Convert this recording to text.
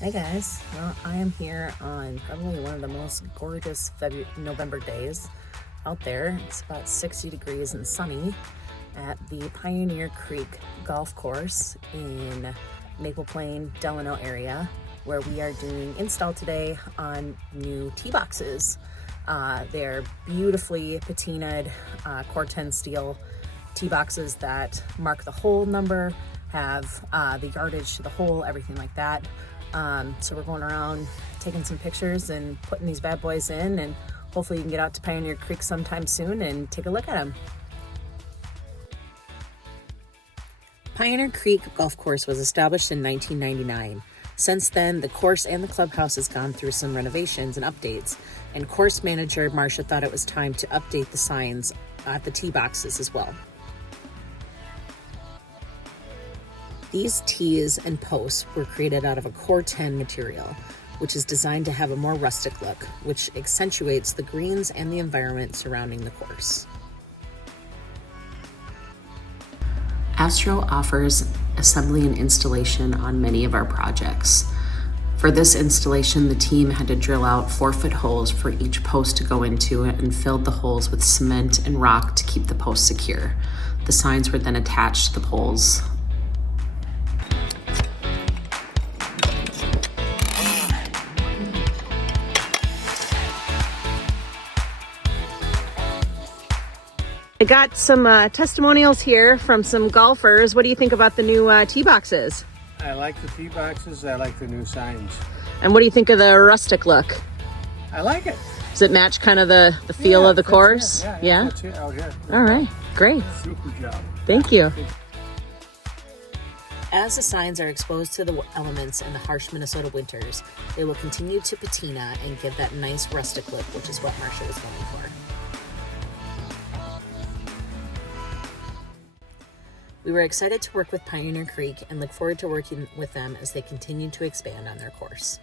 Hey guys, well, I am here on probably one of the most gorgeous November days out there. It's about 60 degrees and sunny at the Pioneer Creek Golf Course in Maple Plain, Delano area, where we are doing install today on new tee boxes. They're beautifully patinaed Corten steel tee boxes that mark the hole number, have the yardage to the hole, everything like that. So we're going around taking some pictures and putting these bad boys in, and hopefully you can get out to Pioneer Creek sometime soon and take a look at them. Pioneer Creek Golf Course was established in 1999. Since then, the course and the clubhouse has gone through some renovations and updates, and course manager Marcia thought it was time to update the signs at the tee boxes as well. These tees and posts were created out of a Corten material, which is designed to have a more rustic look, which accentuates the greens and the environment surrounding the course. Astro offers assembly and installation on many of our projects. For this installation, the team had to drill out 4-foot holes for each post to go into and filled the holes with cement and rock to keep the posts secure. The signs were then attached to the poles. I got some testimonials here from some golfers. What do you think about the new tee boxes? I like the tee boxes. I like the new signs. And what do you think of the rustic look? I like it. Does it match kind of the feel of the course? Yeah. That's it out here. All right, great. Super job. Thank you. As the signs are exposed to the elements in the harsh Minnesota winters, they will continue to patina and give that nice rustic look, which is what Marcia was going for. We were excited to work with Pioneer Creek and look forward to working with them as they continue to expand on their course.